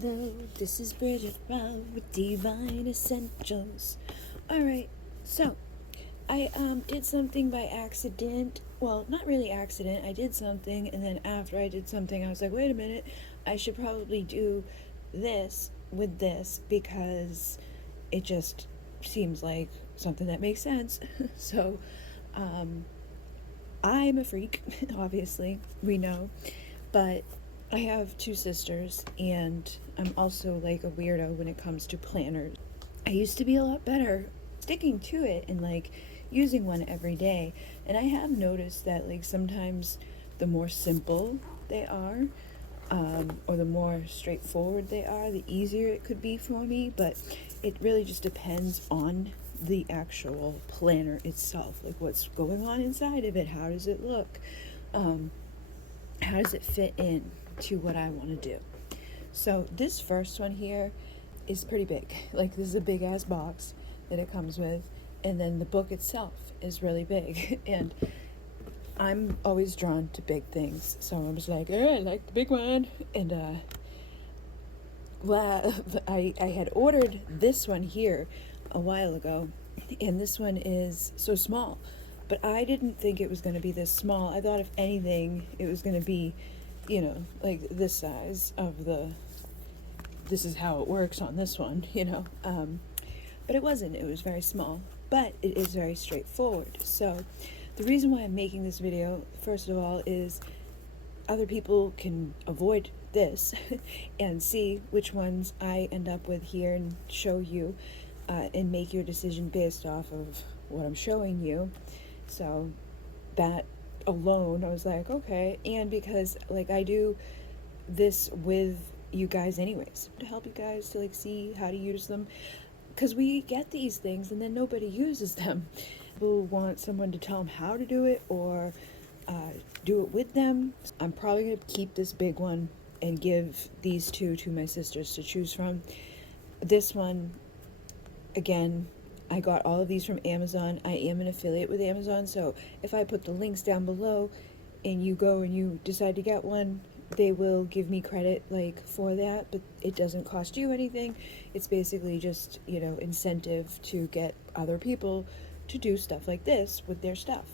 Hello, this is Bridget Rowe with Divine Essentials. Alright, so I did something by accident. Well, not really accident. I did something, and then after I did something, I was like, wait a minute, I should probably do this with this because it just seems like something that makes sense. So, I'm a freak, obviously, we know, but I have two sisters, and I'm also like a weirdo when it comes to planners. I used to be a lot better sticking to it and like using one every day, and I have noticed that like sometimes the more simple they are, or the more straightforward they are, the easier it could be for me. But it really just depends on the actual planner itself, like what's going on inside of it, how does it look, how does it fit in to what I want to do. So this first one here is pretty big. Like, this is a big ass box that it comes with, and then the book itself is really big. And I'm always drawn to big things, so I was like, I like the big one. And well, I had ordered this one here a while ago, and this one is so small, but I didn't think it was going to be this small. I thought if anything it was going to be, like this size of the, this is how it works on this one, but it wasn't. It was very small, but it is very straightforward. So the reason why I'm making this video, first of all, is other people can avoid this and see which ones I end up with here and show you, and make your decision based off of what I'm showing you. So that alone, I was like, okay. And because like I do this with you guys anyways, to help you guys to like see how to use them, because we get these things and then nobody uses them. People want someone to tell them how to do it, or do it with them. I'm probably going to keep this big one and give these two to my sisters to choose from. This one, again, I got all of these from Amazon. I am an affiliate with Amazon, so if I put the links down below and you go and you decide to get one, they will give me credit like for that, but it doesn't cost you anything. It's basically just, incentive to get other people to do stuff like this with their stuff.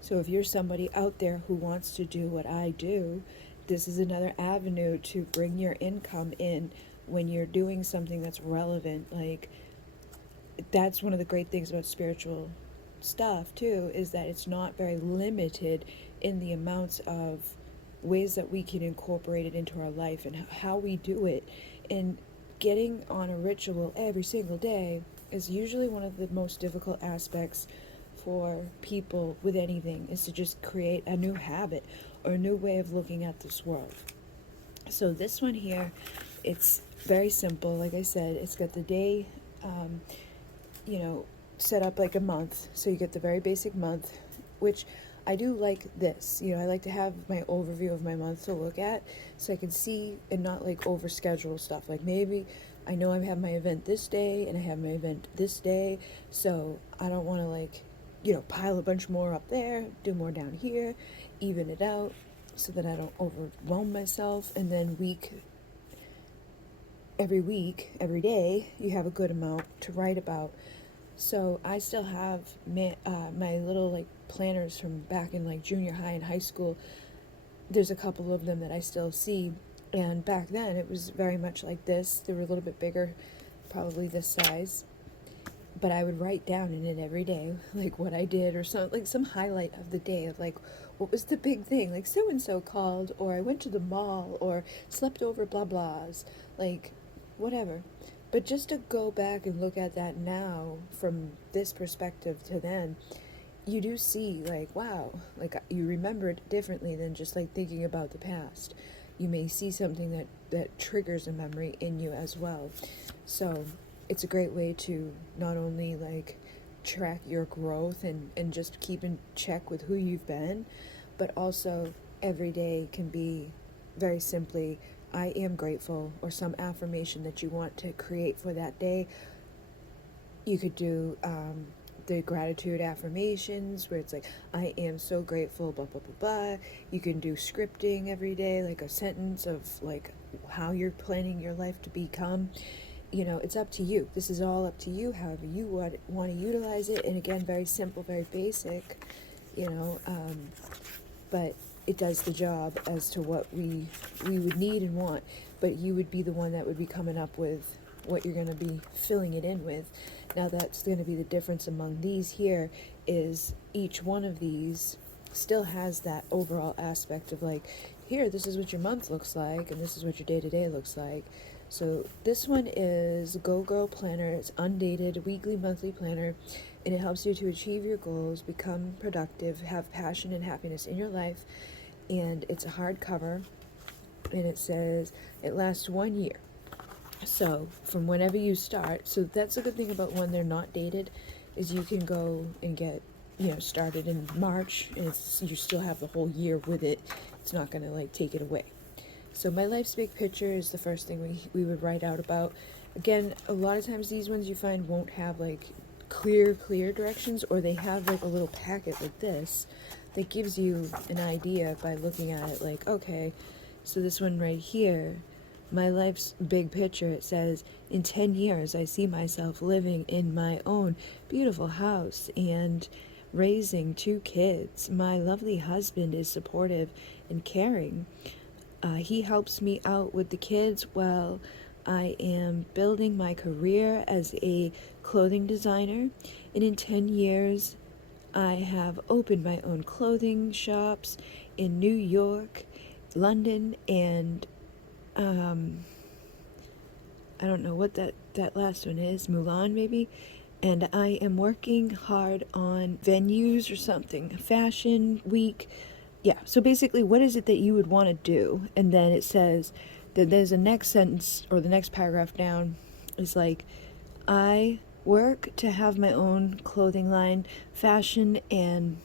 So if you're somebody out there who wants to do what I do, this is another avenue to bring your income in when you're doing something that's relevant. Like, that's one of the great things about spiritual stuff too, is that it's not very limited in the amounts of ways that we can incorporate it into our life and how we do it. And getting on a ritual every single day is usually one of the most difficult aspects for people with anything, is to just create a new habit or a new way of looking at this world. So this one here, it's very simple. Like I said, it's got the day, set up like a month. So you get the very basic month, which I do like this. I like to have my overview of my month to look at so I can see and not like overschedule stuff. Like, maybe I know I have my event this day and I have my event this day, so I don't want to like, pile a bunch more up there, do more down here, even it out so that I don't overwhelm myself. And then every week, every day, you have a good amount to write about. So I still have my little like planners from back in like junior high and high school. There's a couple of them that I still see, and back then it was very much like this. They were a little bit bigger, probably this size, but I would write down in it every day like what I did, or some highlight of the day of like what was the big thing, like so and so called, or I went to the mall, or slept over blah blahs, like whatever. But just to go back and look at that now from this perspective to then, you do see like, wow, like you remember it differently than just like thinking about the past. You may see something that triggers a memory in you as well. So it's a great way to not only like track your growth and just keep in check with who you've been, but also every day can be very simply, I am grateful, or some affirmation that you want to create for that day. You could do the gratitude affirmations where it's like, I am so grateful, blah, blah, blah, blah. You can do scripting every day, like a sentence of like how you're planning your life to become. It's up to you. This is all up to you, however you want to utilize it. And again, very simple, very basic, but it does the job as to what we would need and want. But you would be the one that would be coming up with what you're going to be filling it in with. Now that's going to be the difference among these here, is each one of these still has that overall aspect of like, here, this is what your month looks like, and this is what your day-to-day looks like. So this one is Go Girl Planner. It's undated, weekly, monthly planner, and it helps you to achieve your goals, become productive, have passion and happiness in your life. And it's a hardcover, and it says it lasts 1 year. So from whenever you start, so that's a good thing about when they're not dated, is you can go and get, started in March, and you still have the whole year with it. It's not going to like take it away. So my life's big picture is the first thing we would write out about. Again, a lot of times these ones you find won't have like clear directions, or they have like a little packet like this that gives you an idea by looking at it, like, okay, so this one right here, my life's big picture, it says, in 10 years I see myself living in my own beautiful house and raising 2 kids. My lovely husband is supportive and caring. He helps me out with the kids while I am building my career as a clothing designer. And in 10 years, I have opened my own clothing shops in New York, London, and I don't know what that last one is, Mulan maybe. And I am working hard on venues or something, Fashion Week. Yeah, so basically, what is it that you would want to do? And then it says that there's a next sentence, or the next paragraph down is like, I work to have my own clothing line. Fashion and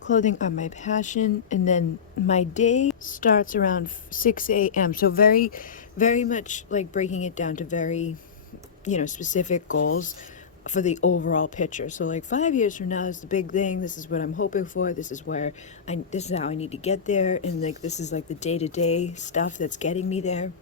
clothing are my passion. And then my day starts around 6 a.m. So very, very much like breaking it down to very, specific goals for the overall picture. So like 5 years from now is the big thing. This is what I'm hoping for. This is this is how I need to get there. And like, this is like the day-to-day stuff that's getting me there.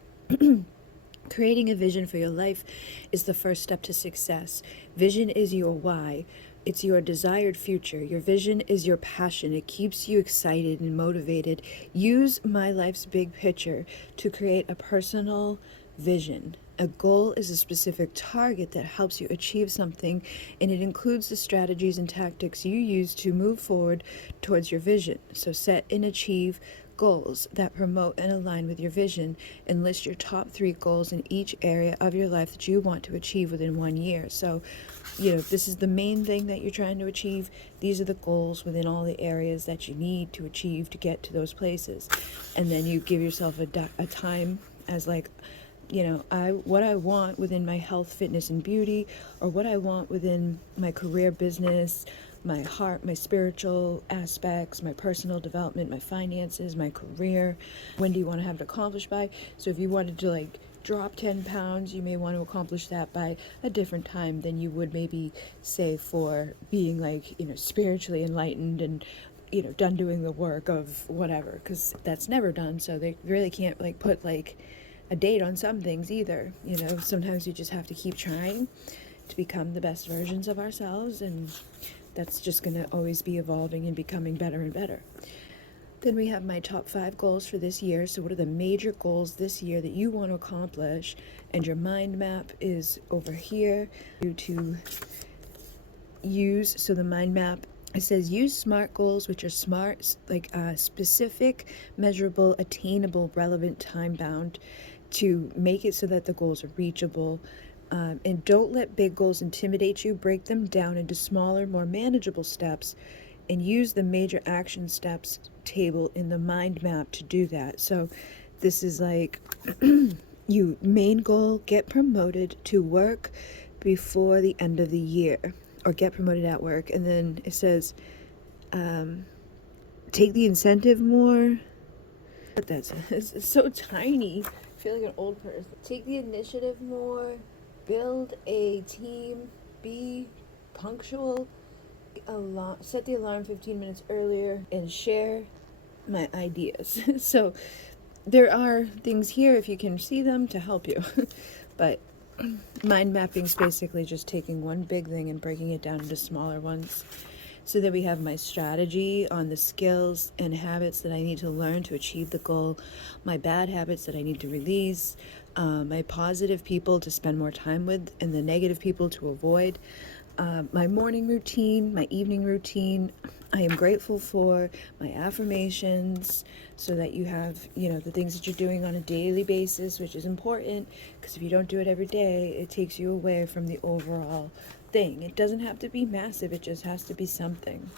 Creating a vision for your life is the first step to success. Vision is your why. It's your desired future. Your vision is your passion. It keeps you excited and motivated. Use my life's big picture to create a personal vision. A goal is a specific target that helps you achieve something, and it includes the strategies and tactics you use to move forward towards your vision. So set and achieve goals that promote and align with your vision, and list your top 3 goals in each area of your life that you want to achieve within 1 year. So, this is the main thing that you're trying to achieve. These are the goals within all the areas that you need to achieve to get to those places. And then you give yourself a time as like, what I want within my health, fitness, and beauty, or what I want within my career, business, my heart, my spiritual aspects, my personal development, my finances, my career. When do you want to have it accomplished by? So if you wanted to like drop 10 pounds, you may want to accomplish that by a different time than you would maybe say for being like, spiritually enlightened and done doing the work of whatever, because that's never done. So they really can't like put like a date on some things either. Sometimes we just have to keep trying to become the best versions of ourselves, and that's just going to always be evolving and becoming better and better. Then we have my top 5 goals for this year. So what are the major goals this year that you want to accomplish? And your mind map is over here. You to use, so the mind map, it says use SMART goals, which are smart, like specific, measurable, attainable, relevant, time-bound, to make it so that the goals are reachable. And don't let big goals intimidate you. Break them down into smaller, more manageable steps, and use the major action steps table in the mind map to do that. So this is like, you main goal, get promoted to work before the end of the year, or get promoted at work. And then it says, take the incentive more. But it's so tiny. I feel like an old person. Take the initiative more. Build a team. Be punctual, set the alarm 15 minutes earlier, and share my ideas. So there are things here, if you can see them, to help you. But mind mapping is basically just taking one big thing and breaking it down into smaller ones. So that we have my strategy on the skills and habits that I need to learn to achieve the goal, my bad habits that I need to release, my positive people to spend more time with, and the negative people to avoid, my morning routine, my evening routine, I am grateful for, my affirmations, so that you have, the things that you're doing on a daily basis, which is important, because if you don't do it every day, it takes you away from the overall thing. It doesn't have to be massive, it just has to be something.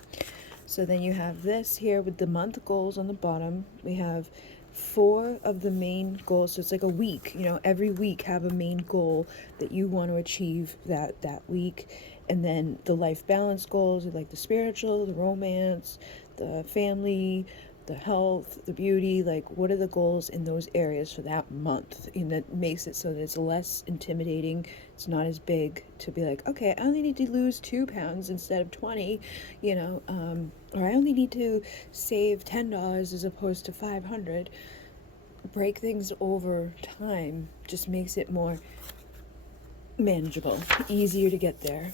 So then you have this here with the month goals on the bottom. We have 4 of the main goals, so it's like a week, every week have a main goal that you want to achieve that week. And then the life balance goals, like the spiritual, the romance, the family, the health, the beauty, like what are the goals in those areas for that month? And that makes it so that it's less intimidating. It's not as big to be like, okay, I only need to lose 2 pounds instead of 20, or I only need to save $10 as opposed to 500. Break things over time just makes it more manageable, easier to get there.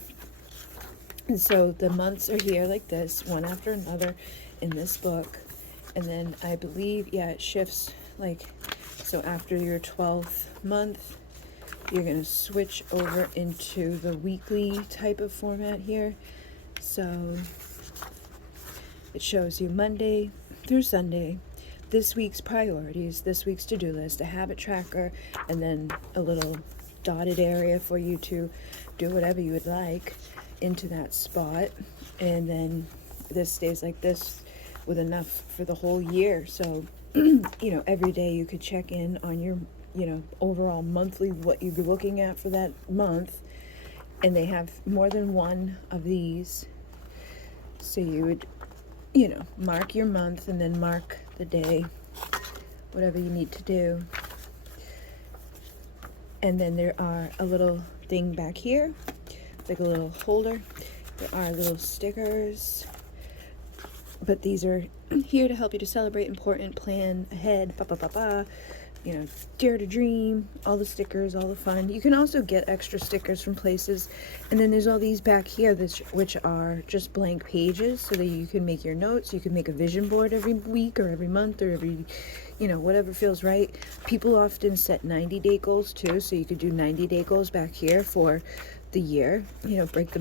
And so the months are here like this, one after another in this book. And then I believe, it shifts, so after your 12th month, you're going to switch over into the weekly type of format here. So it shows you Monday through Sunday, this week's priorities, this week's to-do list, a habit tracker, and then a little dotted area for you to do whatever you would like into that spot. And then this stays like this with enough for the whole year. So every day you could check in on your overall monthly, what you're looking at for that month. And they have more than one of these, so you would mark your month and then mark the day, whatever you need to do. And then there are a little thing back here, like a little holder. There are little stickers, but these are here to help you to celebrate, important, plan ahead, dare to dream, all the stickers, all the fun. You can also get extra stickers from places. And then there's all these back here, which are just blank pages, so that you can make your notes. You can make a vision board every week or every month or every, whatever feels right. People often set 90-day goals too, so you could do 90-day goals back here for the year. Break the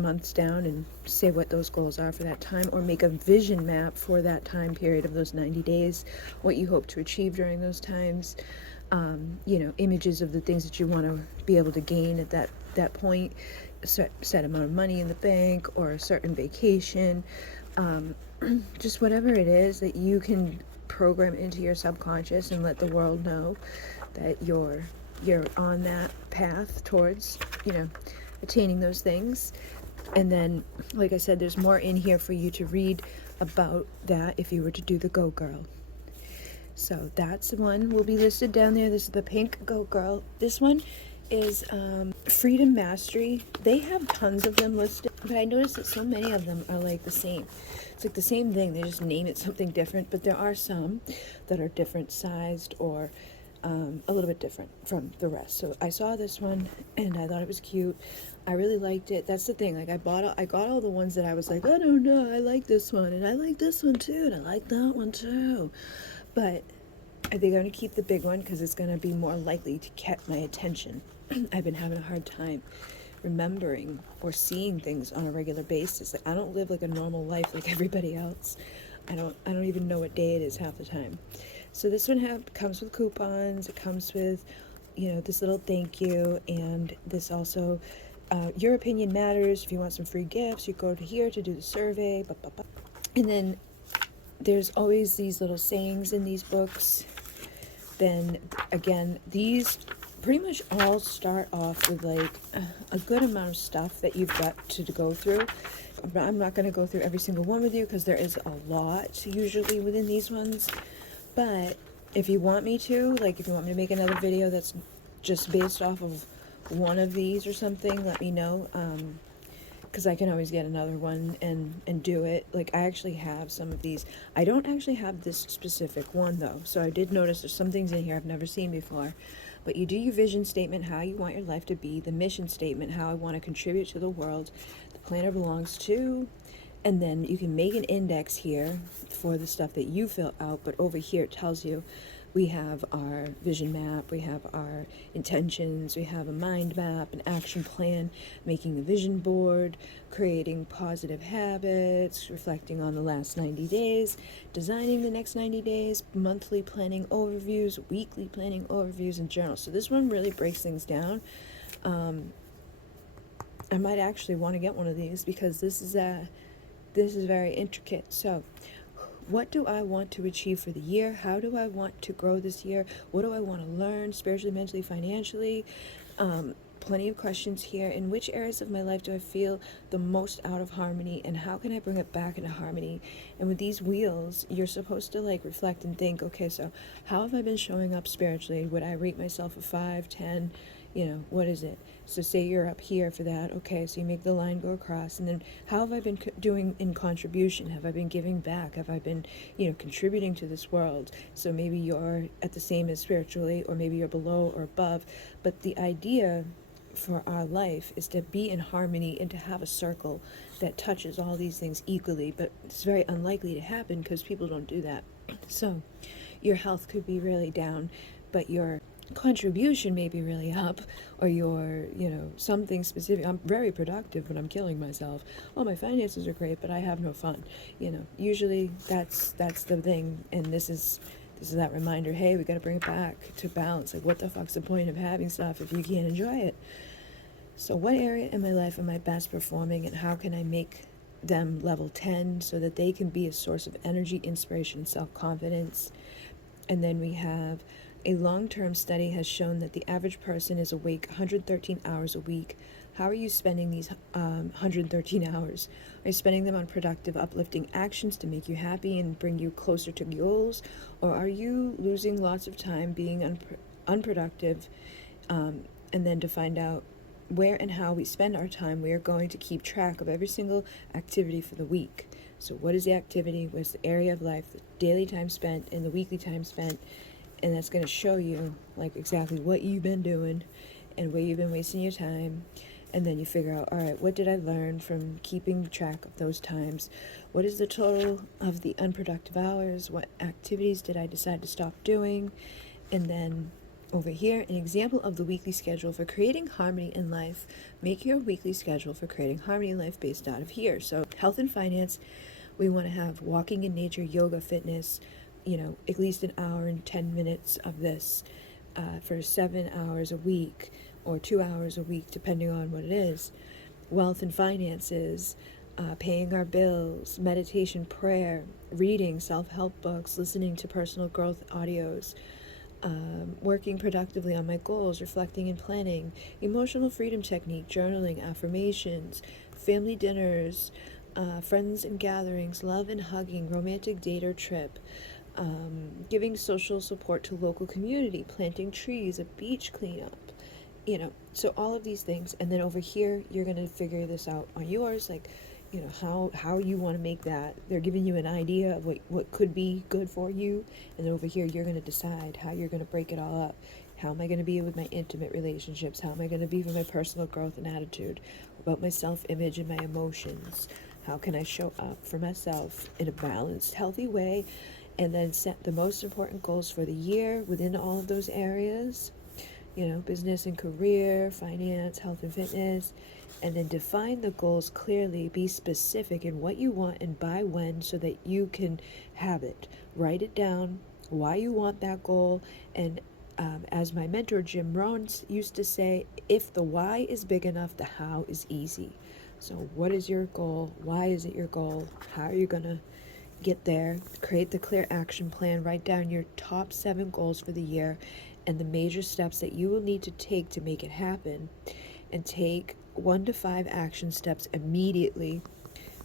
months down and say what those goals are for that time, or make a vision map for that time period of those 90 days, what you hope to achieve during those times. Images of the things that you want to be able to gain at that point, a set amount of money in the bank, or a certain vacation, just whatever it is that you can program into your subconscious and let the world know that you're on that path towards, attaining those things. And then, like I said, there's more in here for you to read about that if you were to do the Go Girl. So that's the one will be listed down there. This is the pink Go Girl. This one is Freedom Mastery. They have tons of them listed, but I noticed that so many of them are like the same. It's like the same thing, they just name it something different, but there are some that are different sized or a little bit different from the rest. So I saw this one and I thought it was cute. I really liked it. That's the thing, like I got all the ones that I was like, I don't know, I like this one and I like this one too and I like that one too. But are they going to keep the big one because it's going to be more likely to catch my attention? I've been having a hard time remembering or seeing things on a regular basis. Like, I don't live like a normal life like everybody else. I don't even know what day it is half the time. So this one comes with coupons. It comes with, this little thank you, and this also, your opinion matters. If you want some free gifts, you go to here to do the survey. Blah, blah, blah. And then there's always these little sayings in these books. Then again, these pretty much all start off with like a good amount of stuff that you've got to go through. But I'm not going to go through every single one with you because there is a lot usually within these ones. But if you want me to, like if you want me to make another video that's just based off of one of these or something, let me know. because I can always get another one and do it. Like, I actually have some of these. I don't actually have this specific one though, so I did notice there's some things in here I've never seen before. But you do your vision statement, how you want your life to be, the mission statement, how I want to contribute to the world, the planner belongs to, and then you can make an index here for the stuff that you fill out, but over here it tells you we have our vision map, we have our intentions, we have a mind map, an action plan, making a vision board, creating positive habits, reflecting on the last 90 days, designing the next 90 days, monthly planning overviews, weekly planning overviews, and journals. So this one really breaks things down. I might actually want to get one of these because this is very intricate. So what do I want to achieve for the year? How do I want to grow this year? What do I want to learn spiritually, mentally, financially? Plenty of questions here. In which areas of my life do I feel the most out of harmony, and how can I bring it back into harmony? And with these wheels, you're supposed to like reflect and think, okay, so how have I been showing up spiritually? Would I rate myself a 5, 10? What is it? So say you're up here for that. Okay, so you make the line go across, and then how have I been doing in contribution? Have I been giving back? Have I been, contributing to this world? So maybe you're at the same as spiritually, or maybe you're below or above. But the idea for our life is to be in harmony and to have a circle that touches all these things equally. But it's very unlikely to happen because people don't do that. So your health could be really down, but your contribution may be really up, or your something specific. I'm very productive, but I'm killing myself. Oh, my finances are great, but I have no fun. Usually that's the thing. And this is that reminder, hey, we got to bring it back to balance. Like, what the fuck's the point of having stuff if you can't enjoy it? So what area in my life am I best performing, and how can I make them level 10 so that they can be a source of energy, inspiration, and self-confidence? And then we have a long-term study has shown that the average person is awake 113 hours a week. How are you spending these 113 hours? Are you spending them on productive, uplifting actions to make you happy and bring you closer to goals? Or are you losing lots of time being unproductive? And then to find out where and how we spend our time, we are going to keep track of every single activity for the week. So what is the activity? What's the area of life, the daily time spent and the weekly time spent? And that's going to show you like exactly what you've been doing and where you've been wasting your time. And then you figure out, all right, what did I learn from keeping track of those times? What is the total of the unproductive hours? What activities did I decide to stop doing? And then over here, an example of the weekly schedule for creating harmony in life. Make your weekly schedule for creating harmony in life based out of here. So health and finance, we want to have walking in nature, yoga, fitness, at least an hour and 10 minutes of this for 7 hours a week or 2 hours a week, depending on what it is. Wealth and finances, paying our bills, meditation, prayer, reading self-help books, listening to personal growth audios, working productively on my goals, reflecting and planning, emotional freedom technique, journaling, affirmations, family dinners, friends and gatherings, love and hugging, romantic date or trip, giving social support to local community, planting trees, a beach cleanup, so all of these things. And then over here, you're going to figure this out on yours, like, how you want to make that. They're giving you an idea of what could be good for you. And then over here, you're going to decide how you're going to break it all up. How am I going to be with my intimate relationships? How am I going to be with my personal growth and attitude? About my self-image and my emotions? How can I show up for myself in a balanced, healthy way? And then set the most important goals for the year within all of those areas, business and career, finance, health and fitness, and then define the goals clearly, be specific in what you want and by when so that you can have it. Write it down, why you want that goal, and as my mentor Jim Rohn used to say, if the why is big enough, the how is easy. So what is your goal? Why is it your goal? How are you going to get there? Create the clear action plan. Write down your top 7 goals for the year and the major steps that you will need to take to make it happen, and take 1 to 5 action steps immediately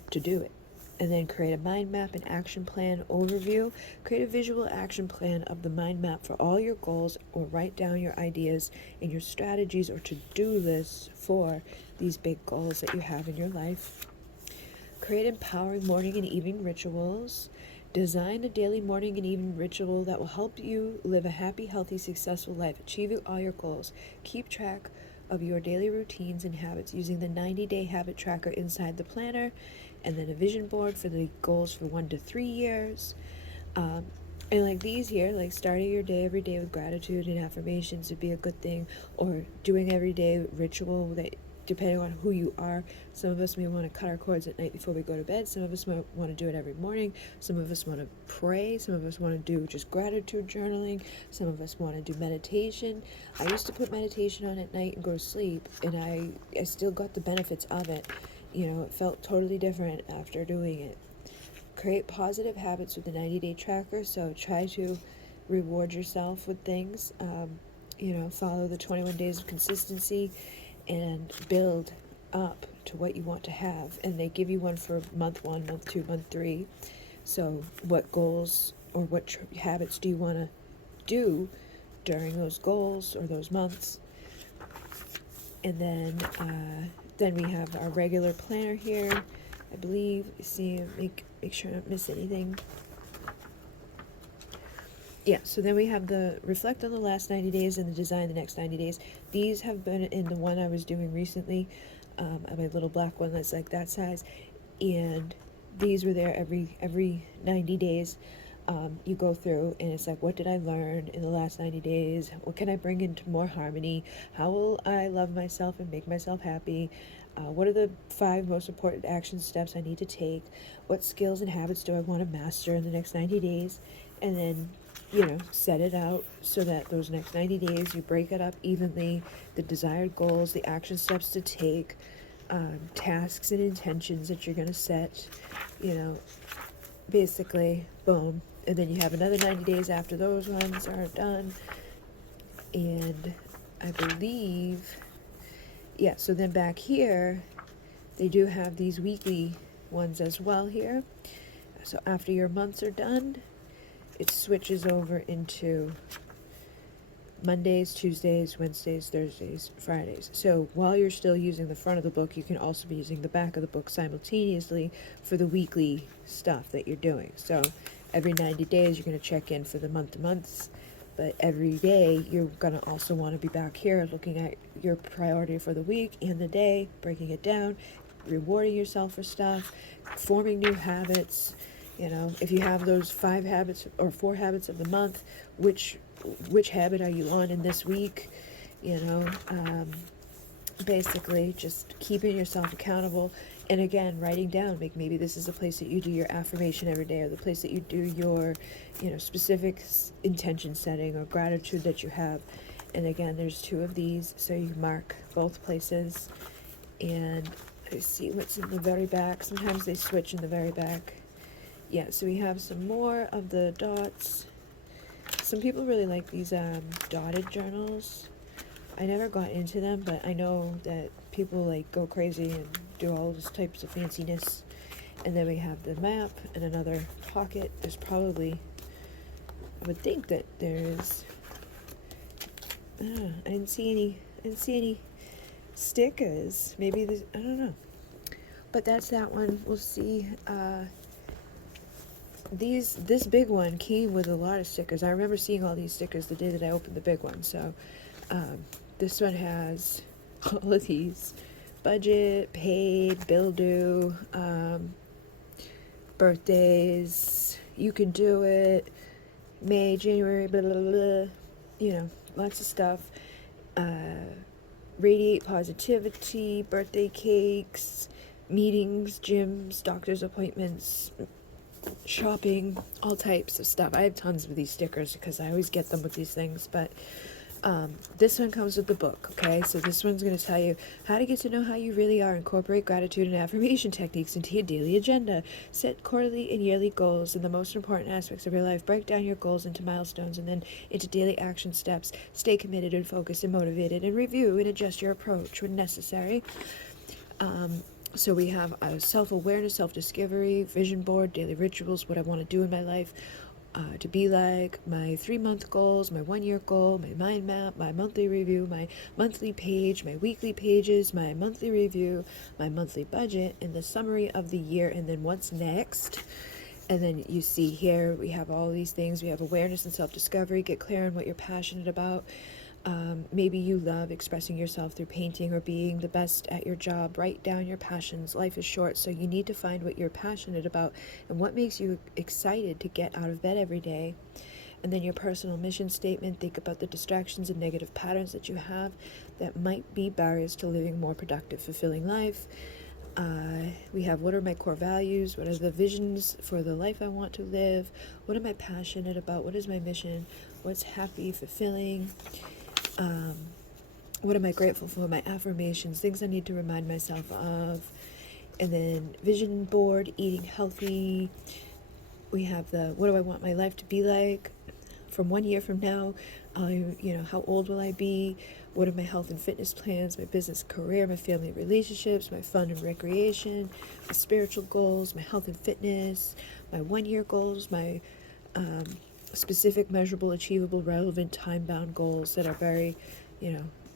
to do it. And then create a mind map and action plan overview. Create a visual action plan of the mind map for all your goals, or write down your ideas and your strategies or to-do lists for these big goals that you have in your life. Create empowering morning and evening rituals. Design a daily morning and evening ritual that will help you live a happy, healthy, successful life, achieve all your goals. Keep track of your daily routines and habits using the 90-day habit tracker inside the planner, and then a vision board for the goals for 1 to 3 years. And like these here, like starting your day every day with gratitude and affirmations would be a good thing, or doing everyday ritual that, depending on who you are, some of us may want to cut our cords at night before we go to bed. Some of us might want to do it every morning. Some of us want to pray. Some of us want to do just gratitude journaling. Some of us want to do meditation. I used to put meditation on at night and go to sleep, and I still got the benefits of it. You know, it felt totally different after doing it. Create positive habits with the 90-day tracker. So try to reward yourself with things. Follow the 21 days of consistency and build up to what you want to have. And they give you one for month 1, month 2, month 3. So what goals or what habits do you want to do during those goals or those months? And then we have our regular planner here. I believe, make sure I don't miss anything. Yeah, so then we have the reflect on the last 90 days and the design the next 90 days. These have been in the one I was doing recently, my little black one that's like that size, and these were there every 90 days. You go through and it's like, what did I learn in the last 90 days? What can I bring into more harmony? How will I love myself and make myself happy? What are the 5 most important action steps I need to take? What skills and habits do I want to master in the next 90 days? And then, set it out so that those next 90 days you break it up evenly, the desired goals, the action steps to take, tasks and intentions that you're going to set, basically, boom. And then you have another 90 days after those ones are done. And I believe, yeah, so then back here, they do have these weekly ones as well here. So after your months are done, it switches over into Mondays, Tuesdays, Wednesdays, Thursdays, Fridays. So while you're still using the front of the book, you can also be using the back of the book simultaneously for the weekly stuff that you're doing. So every 90 days, you're going to check in for the months, but every day, you're going to also want to be back here looking at your priority for the week and the day, breaking it down, rewarding yourself for stuff, forming new habits. If you have those 5 habits or 4 habits of the month, which habit are you on in this week? Basically just keeping yourself accountable. And again, writing down, maybe this is the place that you do your affirmation every day, or the place that you do your, specific intention setting or gratitude that you have. And again, there's 2 of these, so you mark both places. And I see what's in the very back. Sometimes they switch in the very back. Yeah, so we have some more of the dots. Some people really like these dotted journals. I never got into them, but I know that people like go crazy and do all those types of fanciness. And then we have the map and another pocket. There's probably, I would think that there's, I didn't see any stickers. Maybe there's, I don't know. But that's that one. We'll see. This big one came with a lot of stickers. I remember seeing all these stickers the day that I opened the big one. So this one has all of these: budget, paid, bill due, birthdays, you can do it, May, January, blah, blah, blah, lots of stuff. Radiate positivity, birthday cakes, meetings, gyms, doctor's appointments, shopping, all types of stuff. I have tons of these stickers because I always get them with these things, but this one comes with the book, okay? So this one's going to tell you how to get to know how you really are, incorporate gratitude and affirmation techniques into your daily agenda, set quarterly and yearly goals and the most important aspects of your life, break down your goals into milestones and then into daily action steps, stay committed and focused and motivated, and review and adjust your approach when necessary. So we have self-awareness, self-discovery, vision board, daily rituals, what I want to do in my life, to be like, my 3-month goals, my 1-year goal, my mind map, my monthly review, my monthly page, my weekly pages, my monthly review, my monthly budget, and the summary of the year, and then what's next. And then you see here we have all these things. We have awareness and self-discovery. Get clear on what you're passionate about. Maybe you love expressing yourself through painting or being the best at your job. Write down your passions. Life is short, so you need to find what you're passionate about and what makes you excited to get out of bed every day. And then your personal mission statement. Think about the distractions and negative patterns that you have that might be barriers to living more productive, fulfilling life. We have, what are my core values? What are the visions for the life I want to live? What am I passionate about? What is my mission? What's happy, fulfilling? What am I grateful for? My affirmations, things I need to remind myself of. And then vision board, eating healthy. We have the, what do I want my life to be like from 1 year from now? How old will I be? What are my health and fitness plans, my business career, my family relationships, my fun and recreation, my spiritual goals, my health and fitness, my 1-year goals, my specific, measurable, achievable, relevant, time-bound goals that are very,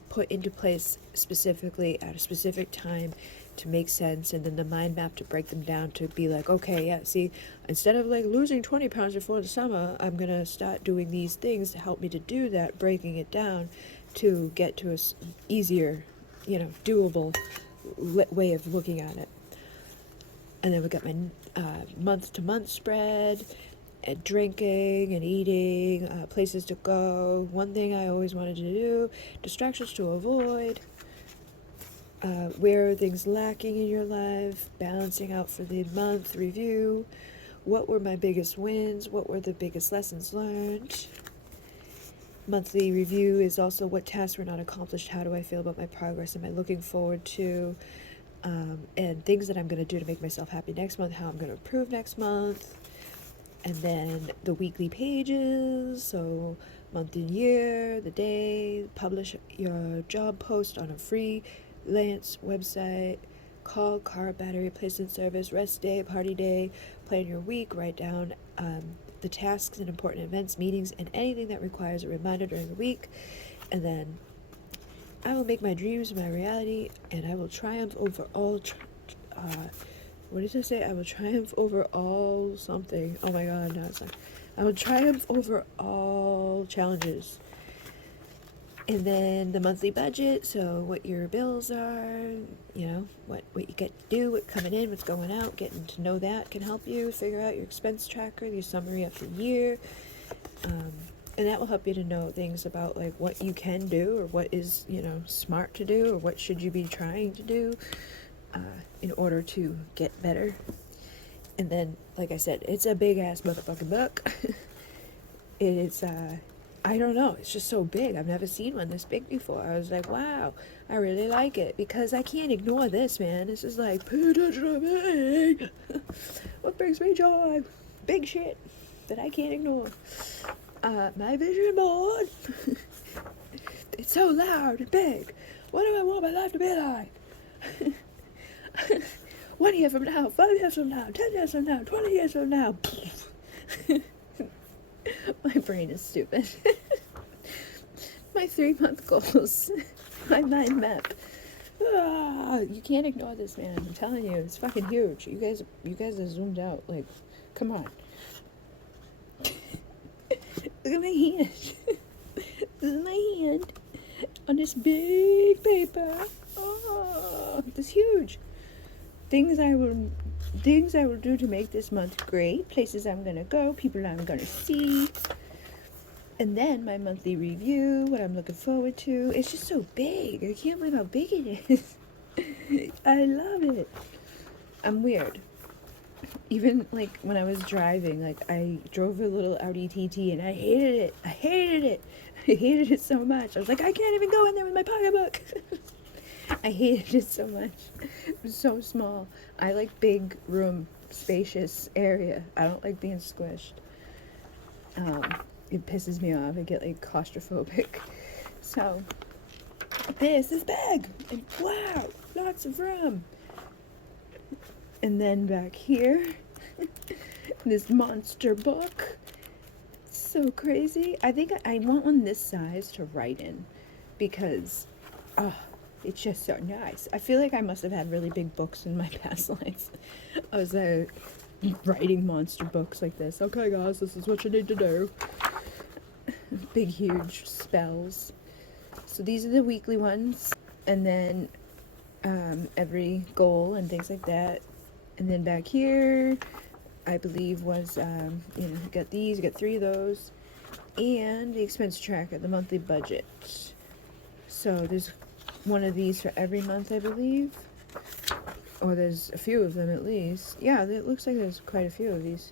put into place specifically at a specific time to make sense, and then the mind map to break them down to be like, okay, yeah, see, instead of like losing 20 pounds before the summer, I'm gonna start doing these things to help me to do that, breaking it down to get to a easier, doable way of looking at it. And then we got my month to month spread, and drinking and eating, places to go, one thing I always wanted to do, distractions to avoid, where are things lacking in your life, balancing out for the month review, what were my biggest wins, what were the biggest lessons learned. Monthly review is also what tasks were not accomplished, how do I feel about my progress, am I looking forward to, and things that I'm going to do to make myself happy next month, how I'm going to improve next month. And then the weekly pages, so month and year, the day, publish your job post on a freelance website, call, car, battery replacement service, rest day, party day, plan your week, write down the tasks and important events, meetings, and anything that requires a reminder during the week. And then I will make my dreams my reality, and I will triumph over all what did I say? I will triumph over all something. Oh my god, no, it's not. I will triumph over all challenges. And then the monthly budget, so what your bills are, what you get to do, what's coming in, what's going out, getting to know that can help you figure out your expense tracker, your summary of the year. And that will help you to know things about like what you can do, or what is, smart to do, or what should you be trying to do in order to get better. And then, like I said, it's a big ass motherfucking book. It's I don't know, it's just so big. I've never seen one this big before. I was like, wow, I really like it, because I can't ignore this, man. This is like, pay attention to me. What brings me joy? Big shit that I can't ignore. My vision board. It's so loud and big. What do I want my life to be like? 1 year from now, 5 years from now, 10 years from now, 20 years from now. My brain is stupid. My 3-month goals. My mind map. You can't ignore this, man. I'm telling you, it's fucking huge. You guys are zoomed out. Like, come on. Look at my hand. This is my hand on this big paper. Oh, it's huge. Things I will do to make this month great. Places I'm gonna go. People I'm gonna see. And then my monthly review. What I'm looking forward to. It's just so big. I can't believe how big it is. I love it. I'm weird. Even like when I was driving, like I drove a little Audi TT and I hated it. I hated it so much. I was like, I can't even go in there with my pocketbook. I hated it so much. It was so small. I like big room, spacious area. I don't like being squished. It pisses me off. I get like claustrophobic. So this is big and wow, lots of room. And then back here, this monster book. So crazy. I think I want one this size to write in because it's just so nice. I feel like I must have had really big books in my past life. I was writing monster books like this. Okay, guys, this is what you need to do. Big, huge spells. So these are the weekly ones, and then every goal and things like that. And then back here, I believe was, you got these, you got 3 of those, and the expense tracker, the monthly budget. So there's one of these for every month, I believe. Or there's a few of them at least. Yeah, it looks like there's quite a few of these.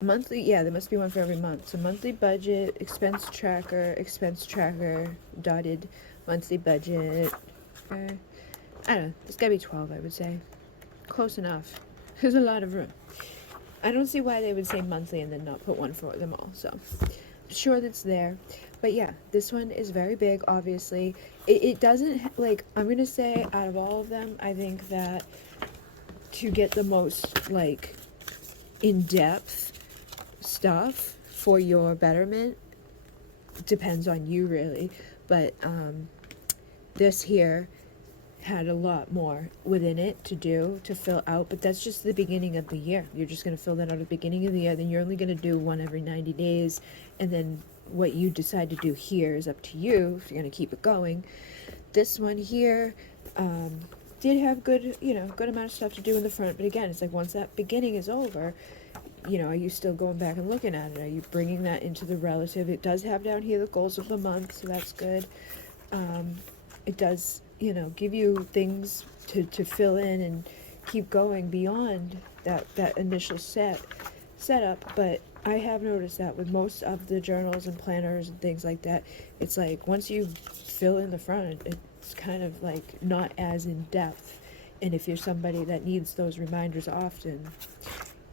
Monthly, yeah, there must be one for every month. So monthly budget, expense tracker, dotted, monthly budget. I don't know, there's gotta be 12, I would say. Close enough. There's a lot of room. I don't see why they would say monthly and then not put one for them all, so I'm sure that's there. But yeah, this one is very big, obviously. It doesn't, like, I'm gonna say out of all of them, I think that to get the most, like, in-depth stuff for your betterment depends on you, really. But this here had a lot more within it to do, to fill out, but that's just the beginning of the year. You're just going to fill that out at the beginning of the year, then you're only going to do one every 90 days, and then what you decide to do here is up to you, if you're going to keep it going. This one here did have good amount of stuff to do in the front, but again, it's like once that beginning is over, are you still going back and looking at it? Are you bringing that into the relative? It does have down here the goals of the month, so that's good. It does give you things to fill in and keep going beyond that initial setup. But I have noticed that with most of the journals and planners and things like that, it's like once you fill in the front, it's kind of like not as in depth. And if you're somebody that needs those reminders often,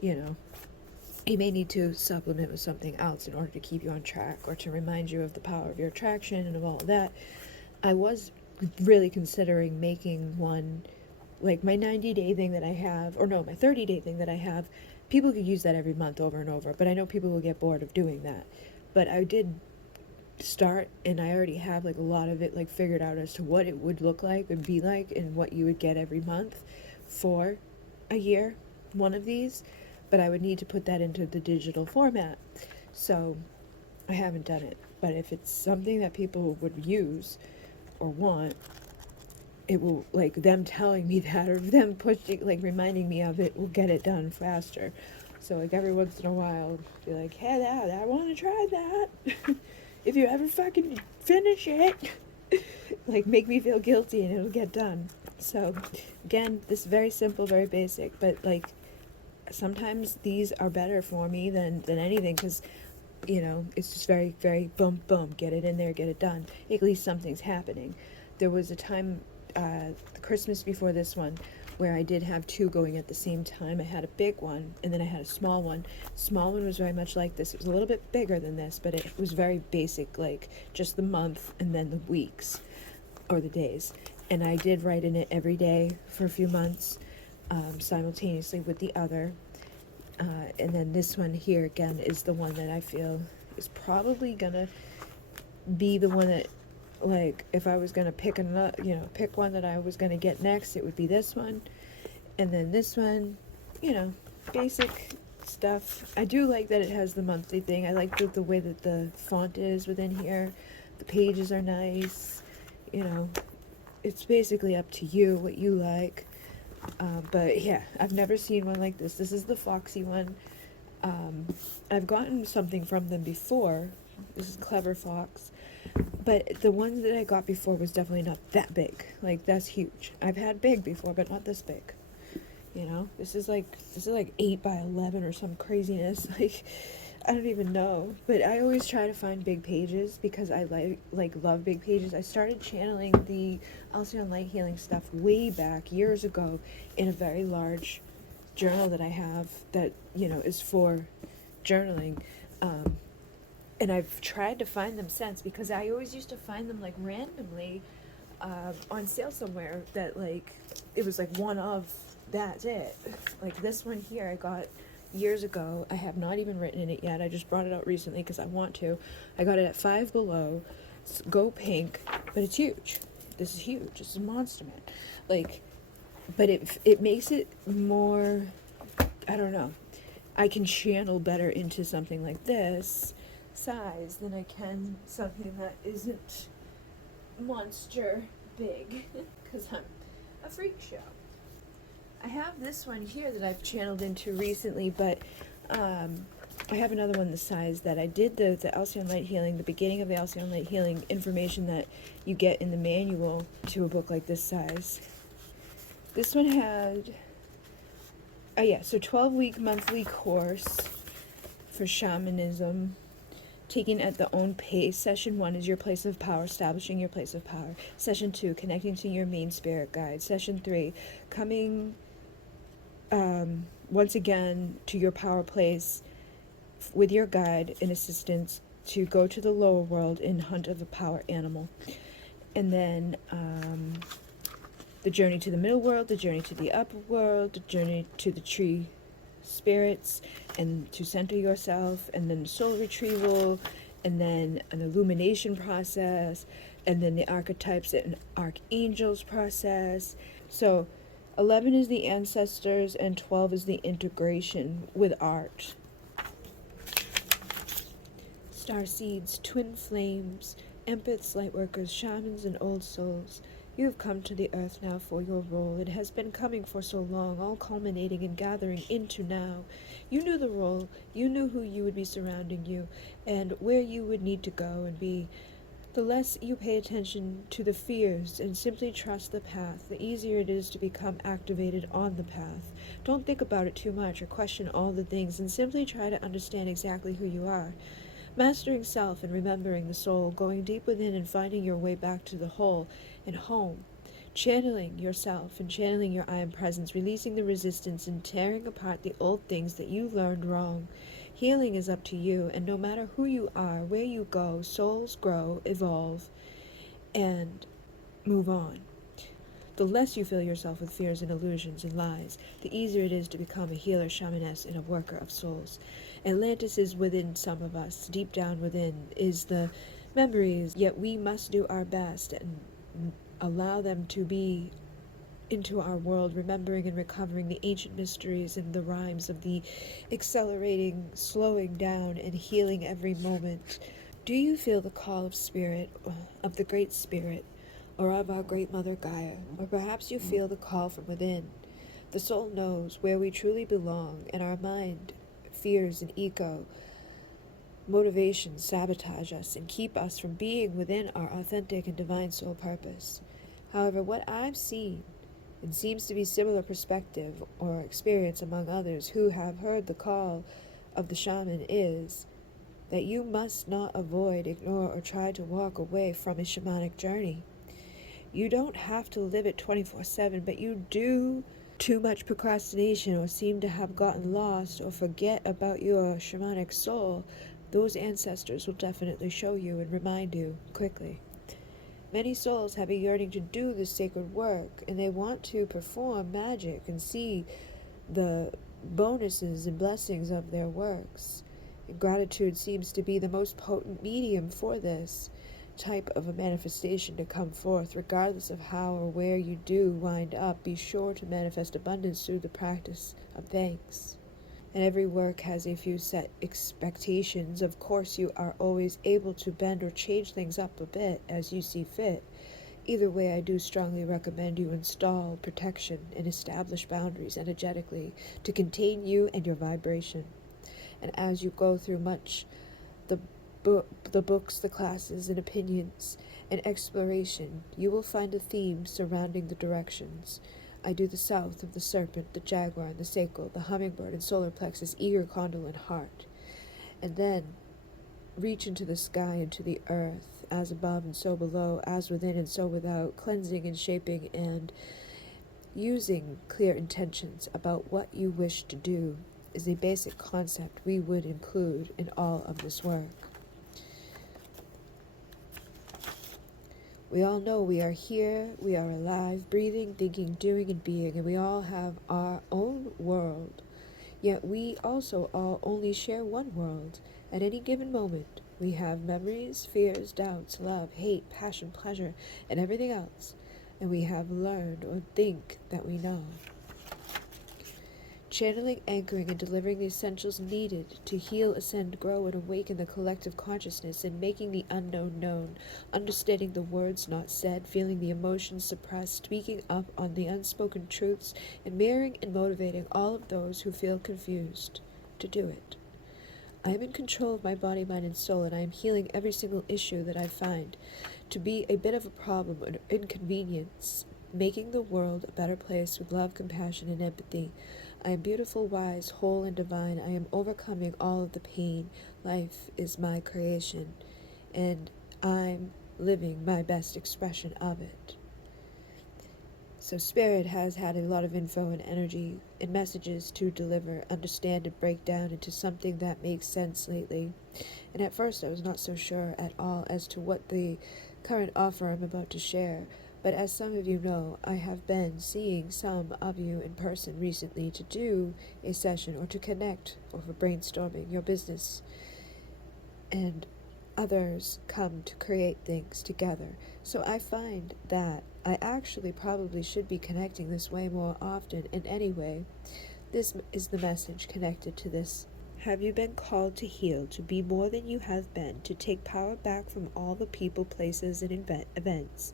you may need to supplement with something else in order to keep you on track or to remind you of the power of your attraction and of all of that. I was really considering making one, like my 90-day thing that I have, or no, my 30-day thing that I have. People could use that every month over and over, but I know people will get bored of doing that. But I did start, and I already have like a lot of it like figured out as to what it would look like and be like and what you would get every month for a year, one of these. But I would need to put that into the digital format, so I haven't done it. But if it's something that people would use or want, it will, like, them telling me that or them pushing, like, reminding me of it will get it done faster. So, like, every once in a while, be like, hey, Dad, I want to try that. If you ever fucking finish it, like, make me feel guilty and it'll get done. So, again, this is very simple, very basic, but, like, sometimes these are better for me than anything, because it's just very, very boom, boom, get it in there, get it done. At least something's happening. There was a time, the Christmas before this one, where I did have 2 going at the same time. I had a big one, and then I had a small one. Small one was very much like this. It was a little bit bigger than this, but it was very basic, like just the month and then the weeks, or the days. And I did write in it every day for a few months, simultaneously with the other. And then this one here again is the one that I feel is probably gonna be the one that, like, if I was gonna pick pick one that I was gonna get next, it would be this one. And then this one, basic stuff. I do like that it has the monthly thing. I like the way that the font is within here. The pages are nice. It's basically up to you what you like. But yeah, I've never seen one like this. This is the Foxy one. I've gotten something from them before. This is Clever Fox. But the one that I got before was definitely not that big. Like, that's huge. I've had big before, but not this big. This is like 8 by 11 or some craziness. Like, I don't even know. But I always try to find big pages because I love big pages. I started channeling the Alcyon Light Healing stuff way back years ago in a very large journal that I have that, is for journaling. And I've tried to find them since, because I always used to find them like randomly on sale somewhere that like it was like one of that's it. Like this one here I got years ago. I have not even written in it yet. I just brought it out recently because I want to. I got it at Five Below. It's Go Pink, but it's huge. This is huge. This is a monster man. Like, but it makes it more, I don't know. I can channel better into something like this size than I can something that isn't monster big, because I'm a freak show. I have this one here that I've channeled into recently, but I have another one the size that I did the Alcyon Light Healing, the beginning of the Alcyon Light Healing information that you get in the manual to a book like this size. This one had, oh yeah, so 12-week monthly course for shamanism, taken at the own pace. Session 1 is your place of power, establishing your place of power. Session 2, connecting to your main spirit guide. Session 3, coming once again to your power place with your guide and assistance to go to the lower world in hunt of a power animal. And then the journey to the middle world, the journey to the upper world, the journey to the tree spirits, and to center yourself, and then soul retrieval, and then an illumination process, and then the archetypes and archangels process. So 11 is the ancestors, and 12 is the integration with art. Starseeds, twin flames, empaths, lightworkers, shamans, and old souls. You have come to the earth now for your role. It has been coming for so long, all culminating and gathering into now. You knew the role, you knew who you would be surrounding you, and where you would need to go and be. The less you pay attention to the fears and simply trust the path, the easier it is to become activated on the path. Don't think about it too much or question all the things, and simply try to understand exactly who you are. Mastering self and remembering the soul, going deep within and finding your way back to the whole and home. Channeling yourself and channeling your I am presence, releasing the resistance and tearing apart the old things that you learned wrong. Healing is up to you, and no matter who you are, where you go, souls grow, evolve, and move on. The less you fill yourself with fears and illusions and lies, the easier it is to become a healer, shamaness, and a worker of souls. Atlantis is within some of us. Deep down within is the memories, yet we must do our best and allow them to be into our world, remembering and recovering the ancient mysteries and the rhymes of the accelerating, slowing down, and healing every moment. Do you feel the call of spirit, of the Great Spirit, or of our Great Mother Gaia? Or perhaps you feel the call from within. The soul knows where we truly belong, and our mind, fears, and ego motivations sabotage us and keep us from being within our authentic and divine soul purpose. However, what I've seen, and seems to be similar perspective or experience among others who have heard the call of the shaman, is that you must not avoid, ignore, or try to walk away from a shamanic journey. You don't have to live it 24/7, but you do. Too much procrastination or seem to have gotten lost or forget about your shamanic soul, those ancestors will definitely show you and remind you quickly. Many souls have a yearning to do this sacred work, and they want to perform magic and see the bonuses and blessings of their works. And gratitude seems to be the most potent medium for this type of a manifestation to come forth. Regardless of how or where you do wind up, be sure to manifest abundance through the practice of thanks. And every work has a few set expectations. Of course, you are always able to bend or change things up a bit as you see fit. Either way, I do strongly recommend you install protection and establish boundaries energetically to contain you and your vibration. And as you go through much the books, the classes, and opinions, and exploration, you will find a theme surrounding the directions. I do the south of the serpent, the jaguar, and the sacral, the hummingbird, and solar plexus, eager, condyle, and heart. And then reach into the sky and to the earth, as above and so below, as within and so without, cleansing and shaping and using clear intentions about what you wish to do is a basic concept we would include in all of this work. We all know we are here, we are alive, breathing, thinking, doing, and being, and we all have our own world. Yet we also all only share one world. At any given moment, we have memories, fears, doubts, love, hate, passion, pleasure, and everything else. And we have learned or think that we know. Channeling, anchoring, and delivering the essentials needed to heal, ascend, grow, and awaken the collective consciousness, and making the unknown known, understanding the words not said, feeling the emotions suppressed, speaking up on the unspoken truths, and mirroring and motivating all of those who feel confused to do it. I am in control of my body, mind, and soul, and I am healing every single issue that I find to be a bit of a problem or inconvenience, making the world a better place with love, compassion, and empathy. I am beautiful, wise, whole, and divine. I am overcoming all of the pain. Life is my creation, and I'm living my best expression of it. So Spirit has had a lot of info and energy and messages to deliver, understand, and break down into something that makes sense lately. And at first I was not so sure at all as to what the current offer I'm about to share. But as some of you know, I have been seeing some of you in person recently to do a session or to connect or for brainstorming your business. And others come to create things together. So I find that I actually probably should be connecting this way more often. And anyway, this is the message connected to this. Have you been called to heal, to be more than you have been, to take power back from all the people, places, and events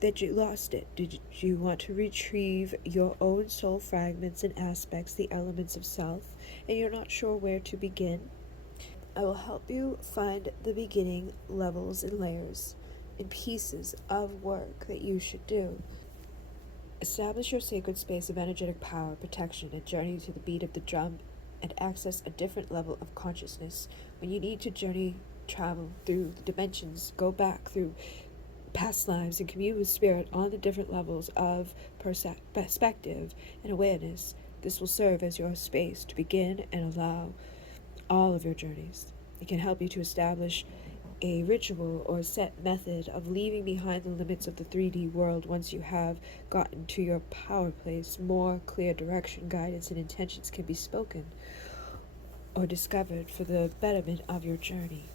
that you lost it? Did you want to retrieve your own soul fragments and aspects, the elements of self, and you're not sure where to begin? I will help you find the beginning levels and layers and pieces of work that you should do. Establish your sacred space of energetic power, protection, and journey to the beat of the drum and access a different level of consciousness. When you need to journey, travel through the dimensions, go back through past lives and commune with spirit on the different levels of perspective and awareness, this will serve as your space to begin and allow all of your journeys. It can help you to establish a ritual or set method of leaving behind the limits of the 3D world. Once you have gotten to your power place, more clear direction, guidance, and intentions can be spoken or discovered for the betterment of your journey.